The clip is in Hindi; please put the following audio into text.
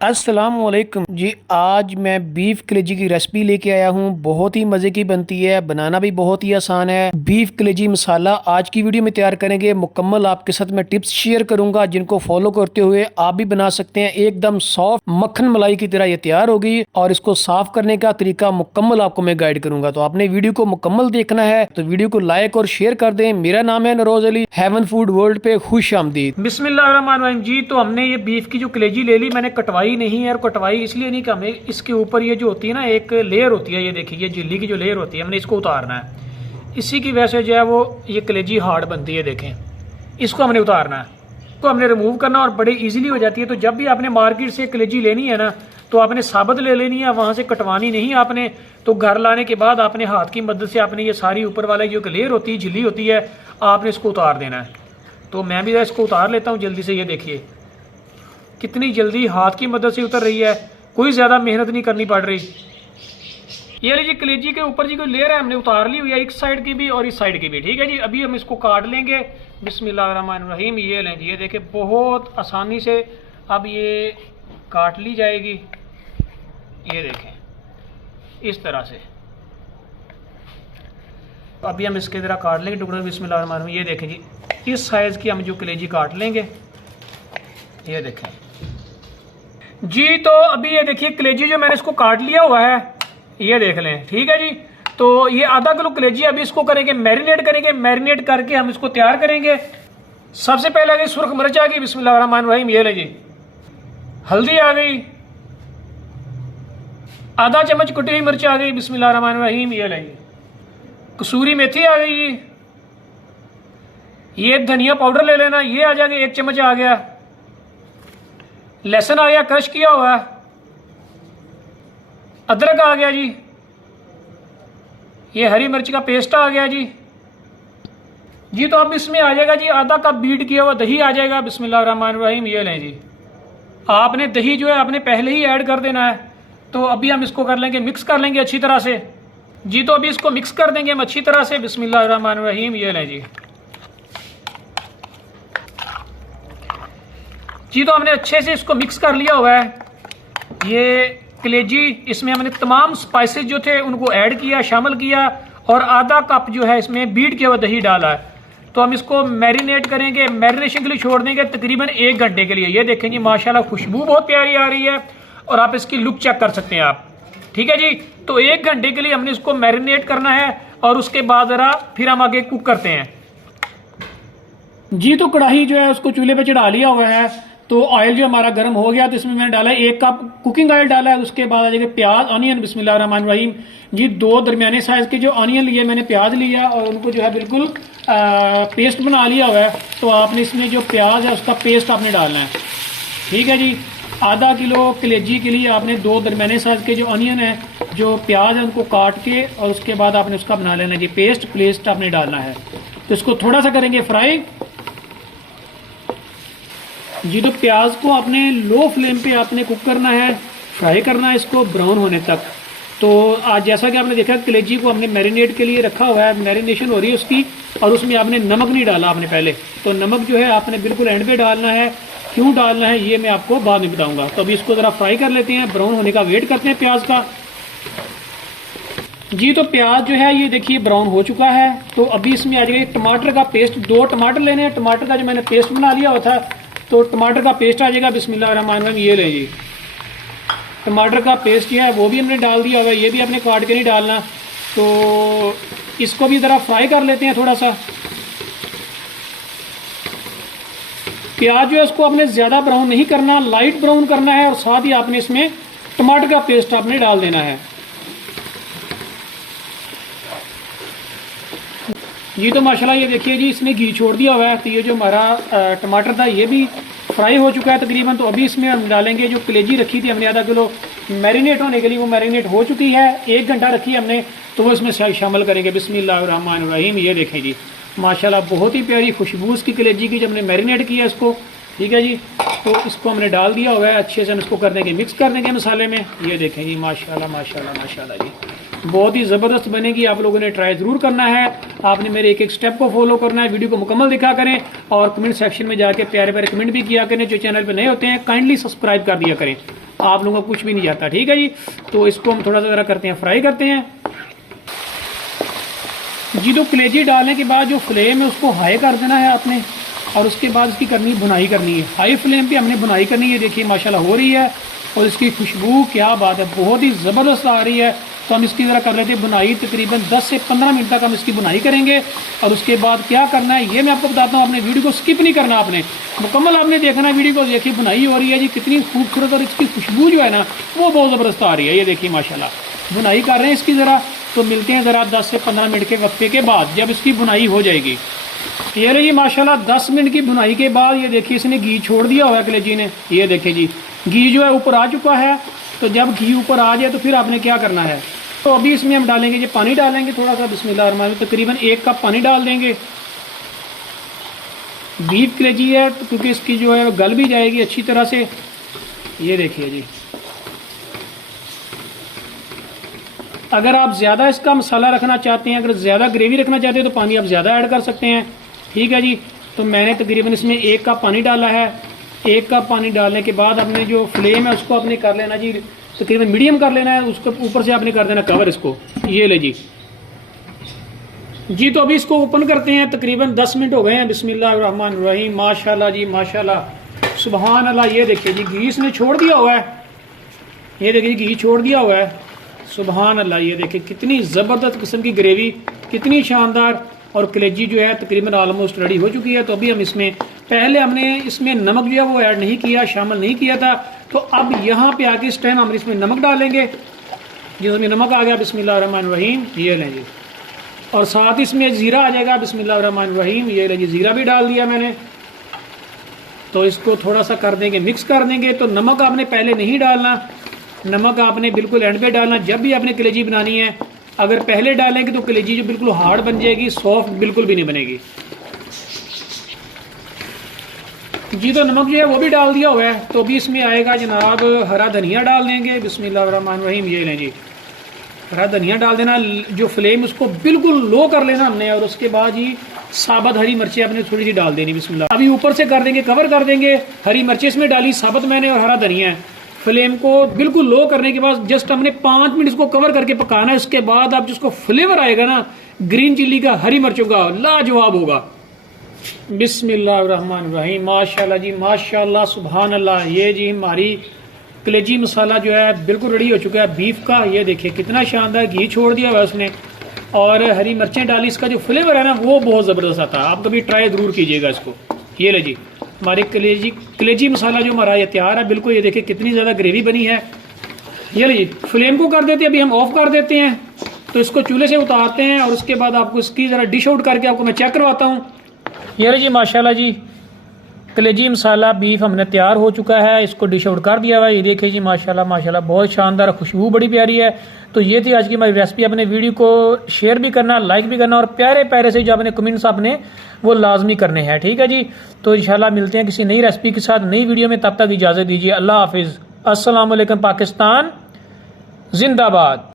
अस्सलामुअलैकुम जी। आज मैं बीफ कलेजी की रेसिपी लेके आया हूँ। बहुत ही मज़े की बनती है, बनाना भी बहुत ही आसान है। बीफ कलेजी मसाला आज की वीडियो में तैयार करेंगे। मुकम्मल आपके साथ मैं टिप्स शेयर करूंगा जिनको फॉलो करते हुए आप भी बना सकते हैं। एकदम सॉफ्ट मक्खन मलाई की तरह ये तैयार होगी और इसको साफ करने का तरीका मुकम्मल आपको मैं गाइड करूंगा। तो आपने वीडियो को मुकम्मल देखना है तो वीडियो को लाइक और शेयर कर दें। मेरा नाम है नरोज अली, हेवन फूड वर्ल्ड पे खुश आमदीद। बिस्मिल्लाहिर्रहमानिर्रहीम जी। तो हमने ये बीफ की जो कलेजी ले ली, मैंने कटवाई नहीं है। और कटवाई इसलिए नहीं कि हमें इसके ऊपर ये जो होती है ना एक लेयर होती है, ये देखिए ये झिल्ली की जो लेयर होती है, हमने इसको उतारना है। इसी की वजह से जो है वो ये कलेजी हार्ड बनती है। देखें, इसको हमने उतारना है, तो हमने रिमूव करना और बड़ी इजीली हो जाती है। तो जब भी आपने मार्केट से कलेजी लेनी है ना तो आपने साबित ले लेनी है, वहां से कटवानी नहीं आपने। तो घर लाने के बाद आपने हाथ की मदद से आपने ये सारी ऊपर वाला जो लेयर होती है, झिल्ली होती है, आपने इसको उतार देना है। तो मैं भी इसको उतार लेता हूँ जल्दी से। ये देखिए कितनी जल्दी हाथ की मदद से उतर रही है, कोई ज्यादा मेहनत नहीं करनी पड़ रही। ये लीजिए कलेजी के ऊपर जी कोई लेयर है, हमने उतार ली हुई है, एक साइड की भी और इस साइड की भी। ठीक है जी, अभी हम इसको काट लेंगे। बिस्मिल्लाहिर्रहमानिर्रहीम। ये लें जी, ये देखिए बहुत आसानी से अब ये काट ली जाएगी। ये देखें इस तरह से। अभी हम इसके तरह काट लेंगे टुकड़े। बिस्मिल्लाहिर्रहमानिर्रहीम। ये देखें जी, इस साइज की हम जो कलेजी काट लेंगे। ये देखें जी। तो अभी ये देखिए कलेजी जो मैंने इसको काट लिया हुआ है, ये देख लें। ठीक है जी, तो ये आधा किलो कलेजी अभी इसको करेंगे मैरिनेट करेंगे। मैरिनेट करके हम इसको तैयार करेंगे। सबसे पहले आ गई सुर्ख मिर्च आ गई, बिस्मिल्लाहिर्रहमानिर्रहीम। ये ले जी। हल्दी आ गई, आधा चम्मच कुटी हुई मिर्च आ गई, बिस्मिल्लाहिर्रहमानिर्रहीम। ये ले जी। कसूरी मेथी आ गई। ये धनिया पाउडर ले लेना, ये आ जाएगा, 1 चम्मच आ गया। लहसुन आ गया क्रश किया हुआ। अदरक आ गया जी। ये हरी मिर्च का पेस्ट आ गया जी। जी तो अब इसमें आ जाएगा जी आधा कप बीट किया हुआ दही आ जाएगा, बिस्मिल्लाहिर्रहमानिर्रहीम। ये लें जी। आपने दही जो है आपने पहले ही ऐड कर देना है। तो अभी हम इसको कर लेंगे, मिक्स कर लेंगे अच्छी तरह से। जी तो अभी इसको मिक्स कर देंगे हम अच्छी तरह से, बिस्मिल्लाहिर्रहमानिर्रहीम। ये लें जी। जी तो हमने अच्छे से इसको मिक्स कर लिया हुआ है। ये कलेजी, इसमें हमने तमाम स्पाइसेस जो थे उनको ऐड किया, शामिल किया, और आधा कप जो है इसमें बीट किया हुआ दही डाला है। तो हम इसको मैरिनेट करेंगे, मैरिनेशन के लिए छोड़ देंगे तकरीबन 1 घंटे के लिए। ये देखें जी माशाल्लाह खुशबू बहुत प्यारी आ रही है और आप इसकी लुक चेक कर सकते हैं आप। ठीक है जी, तो 1 घंटे के लिए हमने इसको मैरिनेट करना है और उसके बाद जरा फिर हम आगे कुक करते हैं। जी तो कढ़ाई जो है उसको चूल्हे पे चढ़ा लिया हुआ है। तो ऑयल जो हमारा गर्म हो गया तो इसमें मैंने डाला है 1 कप कुकिंग ऑयल डाला है। उसके बाद आ जाएगा प्याज, ऑनियन, बिस्मिल्लाहिर्रहमानिर्रहीम। जी 2 दरमियाने साइज के जो ऑनियन लिए मैंने, प्याज लिया और उनको जो है बिल्कुल पेस्ट बना लिया हुआ है। तो आपने इसमें जो प्याज है उसका पेस्ट आपने डालना है। ठीक है जी, आधा किलो कलेजी के लिए आपने 2 दरमियाने साइज के जो ऑनियन है, जो प्याज है, उनको काट के और उसके बाद आपने उसका बना लेना जी पेस्ट आपने डालना है। तो इसको थोड़ा सा करेंगे फ्राई। जी तो प्याज को आपने लो फ्लेम पे आपने कुक करना है, फ्राई करना है इसको ब्राउन होने तक। तो आज जैसा कि आपने देखा कलेजी को हमने मैरिनेट के लिए रखा हुआ है, मैरिनेशन हो रही है उसकी, और उसमें आपने नमक नहीं डाला आपने पहले। तो नमक जो है आपने बिल्कुल एंड पे डालना है। क्यों डालना है ये मैं आपको बाद में बताऊंगा। तो अभी इसको ज़रा फ्राई कर लेते हैं, ब्राउन होने का वेट करते हैं प्याज का। जी तो प्याज जो है ये देखिए ब्राउन हो चुका है। तो अभी इसमें आ जाएगा टमाटर का पेस्ट। 2 टमाटर लेने हैं। टमाटर का जो मैंने पेस्ट बना लिया हुआ था, तो टमाटर का पेस्ट आ जाएगा, बिस्मिल्लाहिर्रहमानिर्रहीम। ये ले जी। टमाटर का पेस्ट जो है वो भी हमने डाल दिया हुआ है, ये भी आपने काट के नहीं डालना। तो इसको भी ज़रा फ्राई कर लेते हैं थोड़ा सा। प्याज जो है उसको आपने ज़्यादा ब्राउन नहीं करना, लाइट ब्राउन करना है। और साथ ही आपने इसमें टमाटर का पेस्ट आपने डाल देना है। जी तो माशाल्लाह ये देखिए जी इसने घी छोड़ दिया हुआ है। तो ये जो हमारा टमाटर था ये भी फ्राई हो चुका है तकरीबन। तो अभी इसमें हम डालेंगे जो कलेजी रखी थी हमने आधा किलो मैरिनेट होने के लिए, वो मैरिनेट हो चुकी है, 1 घंटा रखी है हमने, तो वो इसमें शामिल करेंगे, बिस्मिल्लाहिर्रहमानिर्रहीम। ये देखें जी माशाल्लाह बहुत ही प्यारी खुशबू इसकी कलेजी की, जब हमने मैरिनेट किया इसको। ठीक है जी, तो इसको हमने डाल दिया हुआ है। अच्छे से हम इसको कर देंगे, मिक्स कर देंगे मसाले में। ये देखें जी माशाल्लाह माशाल्लाह माशाल्लाह जी बहुत ही ज़बरदस्त बनेगी। आप लोगों ने ट्राई ज़रूर करना है। आपने मेरे एक स्टेप को फॉलो करना है। वीडियो को मुकम्मल देखा करें और कमेंट सेक्शन में जाके प्यारे प्यारे कमेंट भी किया करें। जो चैनल पे नए होते हैं काइंडली सब्सक्राइब कर दिया करें। आप लोगों को कुछ भी नहीं जाता। ठीक है जी, तो इसको हम थोड़ा सा ज़रा करते हैं, फ्राई करते हैं जी। तो कलेजी डालने के बाद जो फ्लेम है उसको हाई कर देना है आपने, और उसके बाद इसकी बुनाई करनी है। हाई फ्लेम पे हमने बुनाई करनी है। देखिए माशाल्लाह हो रही है, और इसकी खुशबू क्या बात है, बहुत ही ज़बरदस्त आ रही है। तो हम इसकी ज़रा कर लेते हैं बुनाई, तकरीबन 10 से 15 मिनट तक हम इसकी बुनाई करेंगे। और उसके बाद क्या करना है ये मैं आपको बताता हूँ। आपने वीडियो को स्किप नहीं करना, आपने मुकम्मल आपने देखना है वीडियो को। देखिए बुनाई हो रही है जी, कितनी खूबसूरत, और इसकी खुशबू जो है ना वो बहुत ज़बरदस्त आ रही है। ये देखिए माशाल्लाह बुनाई कर रहे हैं इसकी ज़रा। तो मिलते हैं ज़रा 10 से 15 मिनट के वक्फे के बाद, जब इसकी बुनाई हो जाएगी। ये लो जी माशाल्लाह 10 मिनट की बुनाई के बाद ये देखिए इसने घी छोड़ दिया हुआ है कलेजी ने। ये देखिए जी घी जो है ऊपर आ चुका है। तो जब घी ऊपर आ जाए तो फिर आपने क्या करना है, तो अभी इसमें हम डालेंगे जी पानी डालेंगे थोड़ा सा। बिस्मिल्लाह, तकरीबन 1 कप पानी डाल देंगे। बीफ कलेजी है तो क्योंकि इसकी जो है गल भी जाएगी अच्छी तरह से। ये देखिए जी, अगर आप ज़्यादा इसका मसाला रखना चाहते हैं, अगर ज़्यादा ग्रेवी रखना चाहते हैं तो पानी आप ज़्यादा ऐड कर सकते हैं। ठीक है जी, तो मैंने तकरीबन इसमें 1 कप पानी डाला है। 1 कप पानी डालने के बाद आपने जो फ्लेम है उसको आपने कर लेना जी तकरीबन मीडियम कर लेना है। उसके ऊपर से आपने कर देना कवर इसको। ये ले जी जी, तो अभी इसको ओपन करते हैं। तकरीबन 10 मिनट हो गए हैं। बिस्मिल्लाहिर्रहमानिर्रहीम, माशाल्लाह जी माशाल्लाह, सुबहान अल्लाह। ये देखिए जी घी इसने छोड़ दिया हुआ है। ये देखिए घी छोड़ दिया हुआ है, सुबहान अल्लाह। ये देखिए कितनी ज़बरदस्त किस्म की ग्रेवी, कितनी शानदार। और कलेजी जो है तकरीबन ऑलमोस्ट रेडी हो चुकी है। तो अभी हम इसमें, पहले हमने इसमें नमक जो है वो ऐड नहीं किया, शामिल नहीं किया था। तो अब यहाँ पे आके इस टाइम हम इसमें नमक डालेंगे। जिसमें नमक आ गया, बिस्मिल्लाहिर्रहमानिर्रहीम, ये लें जी। और साथ इसमें ज़ीरा आ जाएगा, बिस्मिल्लाहिर्रहमानिर्रहीम, ये लें जी, ज़ीरा भी डाल दिया मैंने। तो इसको थोड़ा सा कर देंगे, मिक्स कर देंगे। तो नमक आपने पहले नहीं डालना, नमक आपने बिल्कुल एंड पे डालना जब भी आपने कलेजी बनानी है। अगर पहले डालेंगे तो कलेजी जो बिल्कुल हार्ड बन जाएगी, सॉफ्ट बिल्कुल भी नहीं बनेगी जी। तो नमक जो है वो भी डाल दिया हुआ है। तो अभी इसमें आएगा जनाब हरा धनिया डाल देंगे, बिस्मिल्लाहिर्रहमानिर्रहीम, ये लें जी हरा धनिया डाल देना। जो फ्लेम उसको बिल्कुल लो कर लेना हमने, और उसके बाद ही साबुत हरी मिर्चें आपने थोड़ी सी डाल देनी, बिस्मिल्लाह। अभी ऊपर से कर देंगे, कवर कर देंगे। हरी मिर्चें इसमें डाली साबुत मैंने, और हरा धनिया है। फ्लेम को बिल्कुल लो करने के बाद जस्ट हमने 5 मिनट इसको कवर करके पकाना है। उसके बाद आप जिसको फ्लेवर आएगा ना ग्रीन चिल्ली का, हरी मिर्चों का, लाजवाब होगा। बिस्मिल्लाहिर्रहमानिर्रहीम, माशाल्लाह जी माशाल्लाह, सुभान अल्लाह। ये जी हमारी कलेजी मसाला जो है बिल्कुल रेडी हो चुका है बीफ का। ये देखिए कितना शानदार घी छोड़ दिया हुआ उसने, और हरी मिर्चें डाली। इसका जो फ्लेवर है ना वो बहुत ज़बरदस्त आता है। आप कभी ट्राई ज़रूर कीजिएगा इसको। ये ले जी हमारे कलेजी मसाला जो हमारा ये तैयार है बिल्कुल। ये देखिए कितनी ज़्यादा ग्रेवी बनी है। ये ले जी फ्लेम को कर देते हैं, अभी हम ऑफ कर देते हैं। तो इसको चूल्हे से उतारते हैं, और उसके बाद आपको इसकी ज़रा डिश आउट करके आपको मैं चेक करवाता हूँ। ये ले जी माशाल्लाह जी कलेजी मसाला बीफ हमने तैयार हो चुका है। इसको डिश आउट कर दिया हुआ है। ये देखिए जी माशाल्लाह माशाल्लाह, बहुत शानदार, खुशबू बड़ी प्यारी है। तो ये थी आज की हमारी रेसिपी। अपने वीडियो को शेयर भी करना, लाइक भी करना, और प्यारे प्यारे से जो अपने कमेंट्स आपने वो लाजमी करने हैं। ठीक है जी, तो इंशाल्लाह मिलते हैं किसी नई रेसिपी के साथ, नई वीडियो में। तब तक इजाज़त दीजिए, अल्लाह हाफिज़, अस्सलाम वालेकुम, पाकिस्तान जिंदाबाद।